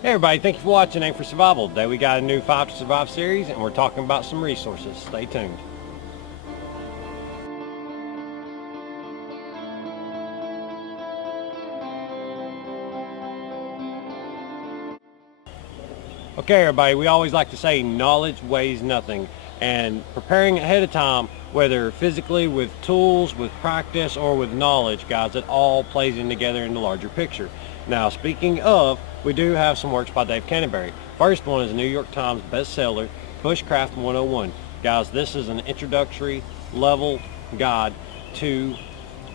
Hey everybody, thank you for watching Aim for Survival. Today we got a new 5 to Survive series and we're talking about some resources. Stay tuned. Okay everybody, we always like to say knowledge weighs nothing, and preparing ahead of time, whether physically with tools, with practice, or with knowledge, guys, it all plays in together in the larger picture. Now speaking of, we do have some works by Dave Canterbury. First one is a New York Times bestseller, Bushcraft 101. Guys, this is an introductory level guide to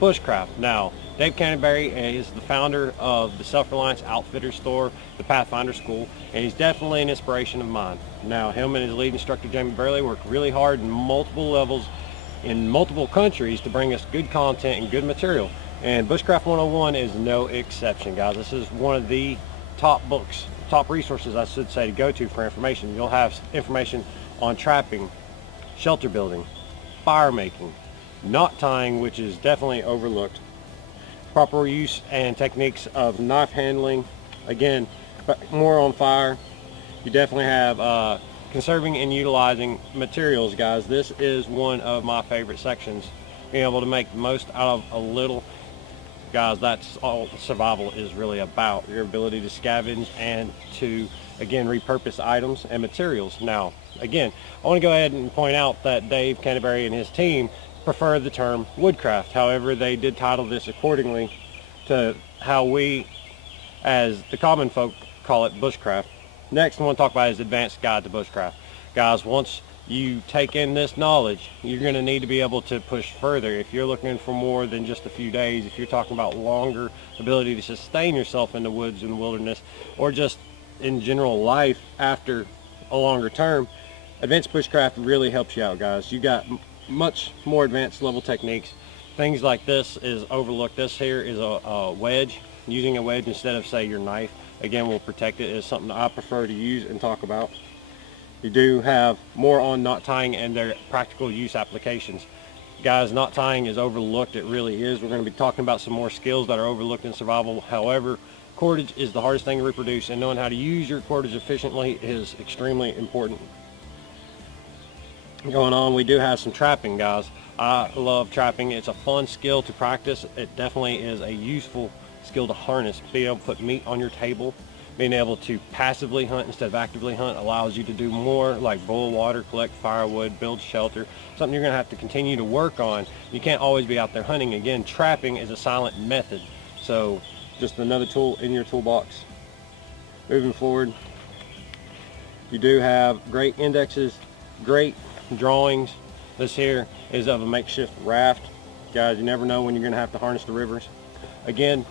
bushcraft. Now, Dave Canterbury is the founder of the Reliance Outfitter store, the Pathfinder School, and he's definitely an inspiration of mine. Now, him and his lead instructor, Jamie Burley, work really hard in multiple levels in multiple countries to bring us good content and good material. And Bushcraft 101 is no exception, guys. This is one of the top books, top resources, I should say, to go to for information. You'll have information on trapping, shelter building, fire making, knot tying, which is definitely overlooked, proper use and techniques of knife handling, again, but more on fire. You definitely have conserving and utilizing materials, guys. This is one of my favorite sections, being able to make the most out of a little. Guys, that's all survival is really about, your ability to scavenge and to, again, repurpose items and materials. Now, again, I want to go ahead and point out that Dave Canterbury and his team prefer the term woodcraft. However, they did title this accordingly to how we, as the common folk, call it bushcraft. Next, I want to talk about his advanced guide to bushcraft. Guys, once you take in this knowledge, you're going to need to be able to push further. If you're looking for more than just a few days, if you're talking about longer ability to sustain yourself in the woods and the wilderness, or just in general life after a longer term, advanced bushcraft really helps you out, guys. You got much more advanced level techniques. Things like this is overlooked. This here is a wedge. Using a wedge instead of, say, your knife, again, will protect it. Is something I prefer to use and talk about. You do have more on knot tying and their practical use applications. Guys, knot tying is overlooked. It really is. We're going to be talking about some more skills that are overlooked in survival. However, cordage is the hardest thing to reproduce, and knowing how to use your cordage efficiently is extremely important. Going on, we do have some trapping, guys. I love trapping. It's a fun skill to practice. It definitely is a useful skill to harness. Being able to put meat on your table, being able to passively hunt instead of actively hunt allows you to do more, like boil water, collect firewood, build shelter, something you're going to have to continue to work on. You can't always be out there hunting. Again, trapping is a silent method, so just another tool in your toolbox. Moving forward, you do have great indexes, great drawings. This here is of a makeshift raft. Guys, you never know when you're going to have to harness the rivers. Again,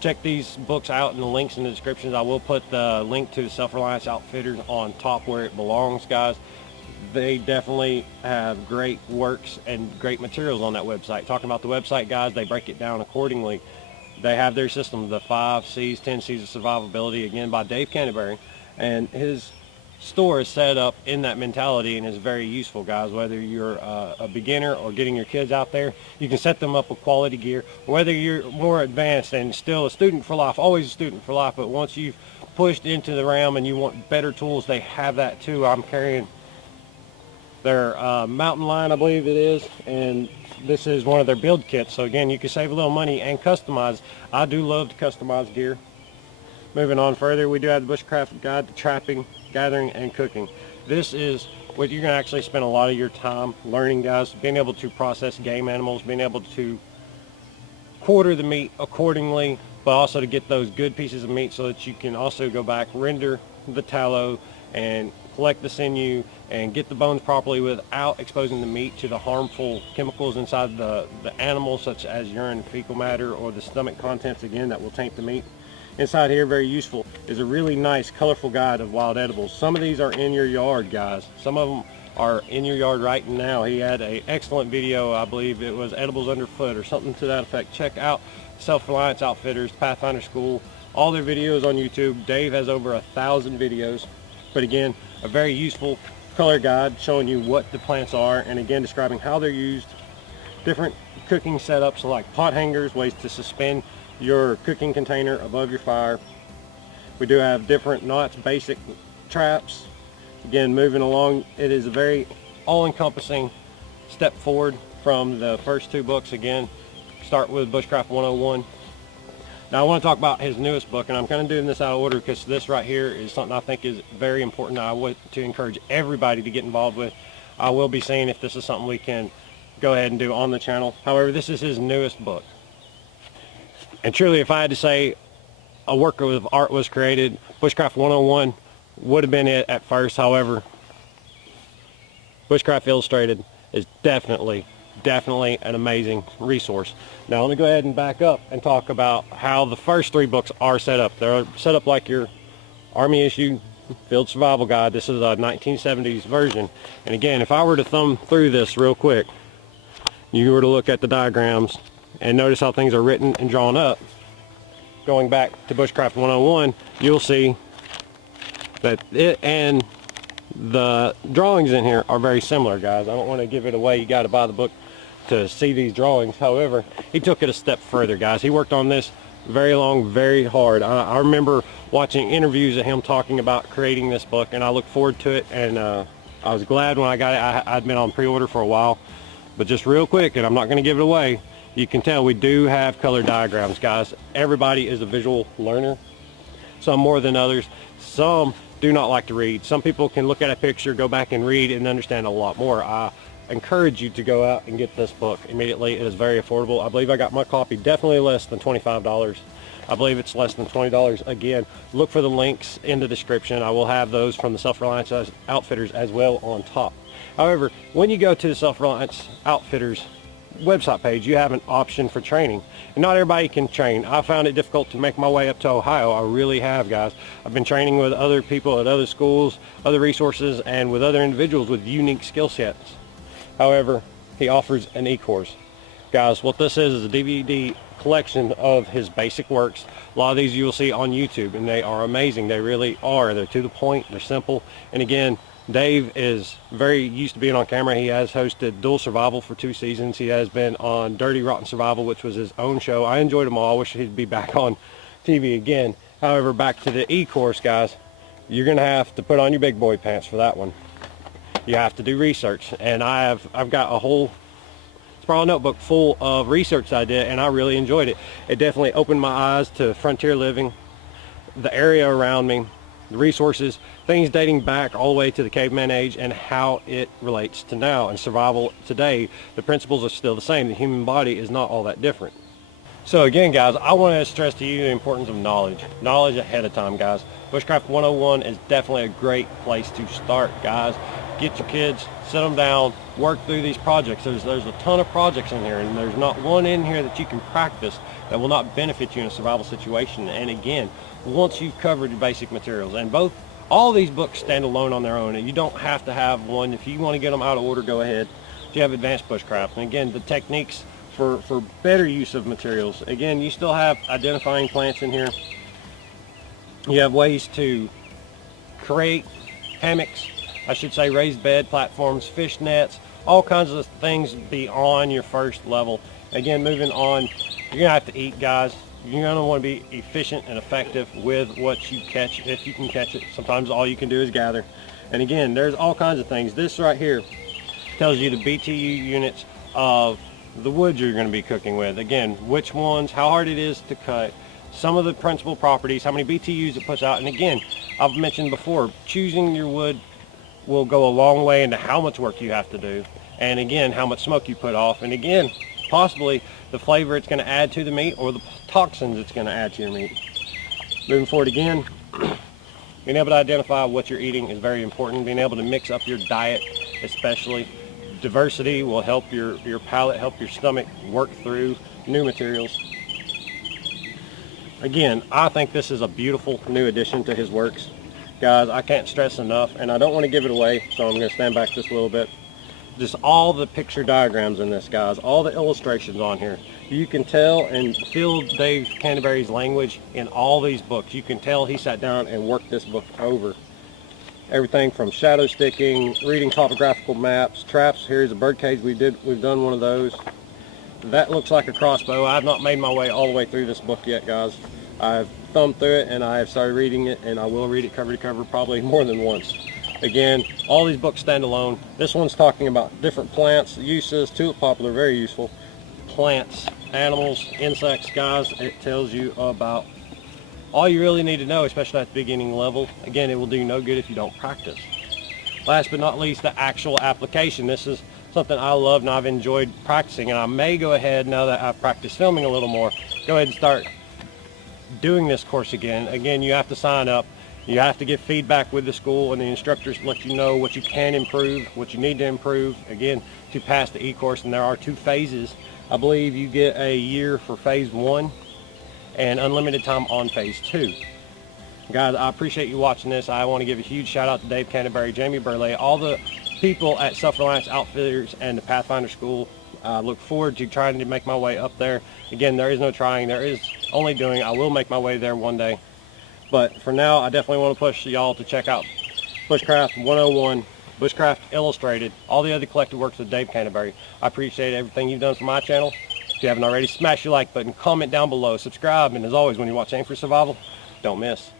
check these books out in the links in the descriptions. I will put the link to the Self-Reliance Outfitters on top where it belongs, guys. They definitely have great works and great materials on that website. Talking about the website, guys, they break it down accordingly. They have their system, the 5 C's, 10 C's of survivability, again by Dave Canterbury, and his store is set up in that mentality and is very useful, guys. Whether you're a beginner or getting your kids out there, you can set them up with quality gear. Whether you're more advanced and still a student for life, always a student for life, but once you've pushed into the realm and you want better tools, they have that too. I'm carrying their mountain line, I believe it is, and this is one of their build kits. So again, you can save a little money and customize. I do love to customize gear. Moving on further, we do have the Bushcraft Guide to Trapping, Gathering, and Cooking. This is what you're going to actually spend a lot of your time learning, guys. Being able to process game animals, being able to quarter the meat accordingly, but also to get those good pieces of meat so that you can also go back, render the tallow, and collect the sinew, and get the bones properly without exposing the meat to the harmful chemicals inside the animal, such as urine, fecal matter, or the stomach contents, again, that will taint the meat. Inside here, very useful, is a really nice colorful guide of wild edibles. Some of these are in your yard, guys. Some of them are in your yard right now. He had an excellent video, I believe it was edibles underfoot or something to that effect. Check out Self-Reliance Outfitters, Pathfinder School, all their videos on YouTube. Dave has over 1,000 videos, but again, a very useful color guide showing you what the plants are, and again describing how they're used. Different cooking setups like pot hangers, ways to suspend your cooking container above your fire. We do have different knots, basic traps. Again, moving along, it is a very all-encompassing step forward from the first two books. Again, start with Bushcraft 101. Now I want to talk about his newest book, and I'm kind of doing this out of order because this right here is something I think is very important. I want to encourage everybody to get involved with. I will be seeing if this is something we can go ahead and do on the channel. However, this is his newest book. And truly, if I had to say a work of art was created, Bushcraft 101 would have been it at first. However, Bushcraft Illustrated is definitely an amazing resource. Now let me go ahead and back up and talk about how the first three books are set up. They're set up like your Army issue field survival guide. This is a 1970s version. And again, if I were to thumb through this real quick, you were to look at the diagrams and notice how things are written and drawn up. Going back to Bushcraft 101, you'll see that it and the drawings in here are very similar, guys. I don't want to give it away. You got to buy the book to see these drawings. However, he took it a step further, guys. He worked on this very long, very hard. I remember watching interviews of him talking about creating this book, and I look forward to it, and I was glad when I got it. I'd been on pre-order for a while, but just real quick, and I'm not going to give it away, you can tell we do have color diagrams, guys. Everybody is a visual learner, some more than others. Some do not like to read. Some people can look at a picture, go back and read, and understand a lot more. I encourage you to go out and get this book immediately. It is very affordable. I believe I got my copy definitely less than $25. I believe it's less than $20. Again, look for the links in the description. I will have those from the Self-Reliance Outfitters as well on top. However, when you go to the Self-Reliance Outfitters website page, you have an option for training, and not everybody can train. I found it difficult to make my way up to Ohio. I really have, guys. I've been training with other people at other schools, other resources, and with other individuals with unique skill sets. However, he offers an e-course. Guys, what this is a DVD collection of his basic works. A lot of these you will see on YouTube, and they are amazing. They really are. They're to the point, they're simple, and again, Dave is very used to being on camera. He has hosted Dual Survival for 2 seasons. He has been on Dirty Rotten Survival, which was his own show. I enjoyed them all. I wish he'd be back on TV again. However, back to the e-course, guys, you're going to have to put on your big boy pants for that one. You have to do research, and I've got a whole spiral notebook full of research I did, and I really enjoyed it. It definitely opened my eyes to frontier living, the area around me, the resources, things dating back all the way to the caveman age, and how it relates to now and survival today. The principles are still the same. The human body is not all that different. So again, guys, I want to stress to you the importance of knowledge ahead of time, guys. Bushcraft 101 is definitely a great place to start, guys. Get your kids, sit them down, work through these projects. There's a ton of projects in here, and there's not one in here that you can practice that will not benefit you in a survival situation. And again, once you've covered your basic materials, and all these books stand alone on their own, and you don't have to have one. If you want to get them out of order, go ahead. You have Advanced Bushcraft, and again, the techniques for better use of materials. Again, you still have identifying plants in here. You have ways to create hammocks, I should say raised bed platforms, fish nets, all kinds of things beyond your first level. Again, moving on, you're gonna have to eat, guys. You're gonna want to be efficient and effective with what you catch, if you can catch it. Sometimes all you can do is gather. And again, there's all kinds of things. This right here tells you the BTU units of the wood you're going to be cooking with. Again, which ones, how hard it is to cut, some of the principal properties, how many BTUs it puts out. And again, I've mentioned before, choosing your wood will go a long way into how much work you have to do, and again, how much smoke you put off, and again, possibly the flavor it's going to add to the meat or the toxins it's going to add to your meat. Moving forward again, being able to identify what you're eating is very important. Being able to mix up your diet, especially diversity, will help your palate, help your stomach work through new materials. Again, I think this is a beautiful new addition to his works. Guys, I can't stress enough, and I don't want to give it away, so I'm going to stand back just a little bit. Just all the picture diagrams in this, guys, all the illustrations on here. You can tell and feel Dave Canterbury's language in all these books. You can tell he sat down and worked this book over. Everything from shadow sticking, reading topographical maps, traps. Here's a bird cage. We've done one of those. That looks like a crossbow. I've not made my way all the way through this book yet, guys. I've thumbed through it and I have started reading it, and I will read it cover to cover probably more than once. Again, all these books stand alone. This one's talking about different plants, uses. Tulip poplar, very useful. Plants, animals, insects, guys. It tells you about all you really need to know, especially at the beginning level. Again, it will do you no good if you don't practice. Last but not least, the actual application. This is something I love and I've enjoyed practicing, and I may go ahead, now that I've practiced filming a little more, go ahead and start doing this course again. Again, you have to sign up. You have to get feedback with the school, and the instructors let you know what you can improve, what you need to improve, again, to pass the e-course. And there are 2 phases. I believe you get a year for phase 1 and unlimited time on phase 2. Guys, I appreciate you watching this. I want to give a huge shout out to Dave Canterbury, Jamie Burley, all the people at Self-Reliance Outfitters and the Pathfinder School. I look forward to trying to make my way up there. Again, there is no trying, there is only doing. I will make my way there one day. But for now, I definitely want to push y'all to check out Bushcraft 101, Bushcraft Illustrated, all the other collected works of Dave Canterbury. I appreciate everything you've done for my channel. If you haven't already, smash your like button, comment down below, subscribe, and as always, when you watch Aim for Survival, don't miss.